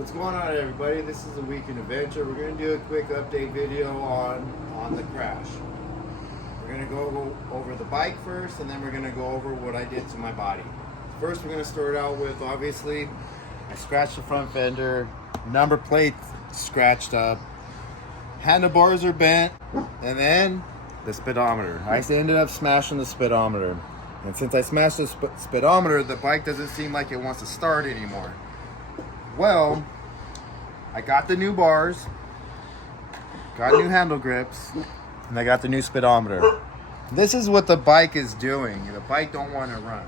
What's going on, everybody? This is a weekend adventure. We're going to do a quick update video on the crash. We're going to go over the bike first, and then we're going to go over what I did to my body. First, we're going to start out with, obviously, I scratched the front fender, number plate scratched up, handlebars are bent, and then the speedometer. I ended up smashing the speedometer. And since I smashed the speedometer, the bike doesn't seem like it wants to start anymore. Well, I got the new bars, got new handle grips, and I got the new speedometer. This is what the bike is doing. The bike don't want to run.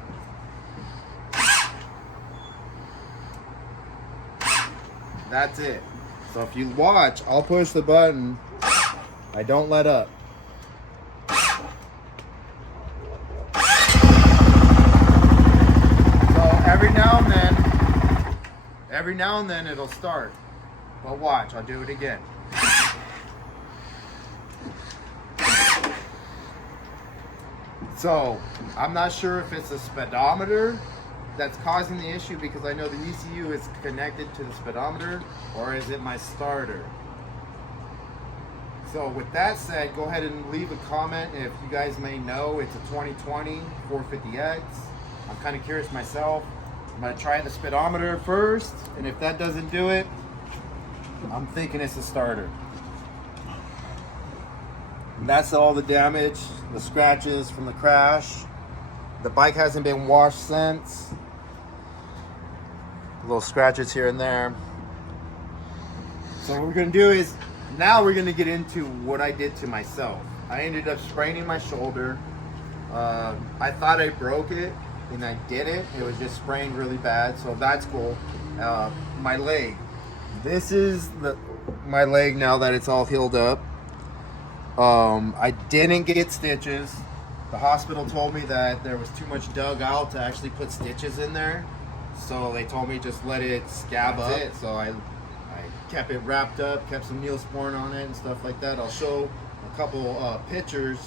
That's it. So if you watch, I'll push the button. I don't let up. Every now and then it'll start, but watch, I'll do it again. So I'm not sure if it's the speedometer that's causing the issue, because I know the ECU is connected to the speedometer, or is it my starter? So with that said, go ahead and leave a comment if you guys may know. It's a 2020 450X. I'm kind of curious myself. I'm going to try the speedometer first, and if that doesn't do it, I'm thinking it's a starter. And that's all the damage, the scratches from the crash. The bike hasn't been washed since. Little scratches here and there. So what we're going to do is, now we're going to get into what I did to myself. I ended up spraining my shoulder. I thought I broke it, and I didn't. It was just sprained really bad, so that's cool. My leg. This is my leg now that it's all healed up. I didn't get stitches. The hospital told me that there was too much dug out to actually put stitches in there, so they told me just let it scab up. So I kept it wrapped up, kept some Neosporin on it and stuff like that. I'll show a couple pictures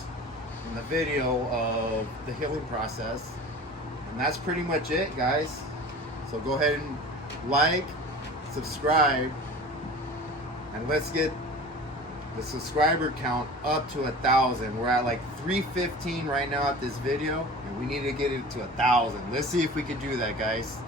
in the video of the healing process. And that's pretty much it, guys. So go ahead and like, subscribe, and let's get the subscriber count up to 1,000. We're at like 315 right now at this video, and we need to get it to 1,000. Let's see if we can do that, guys.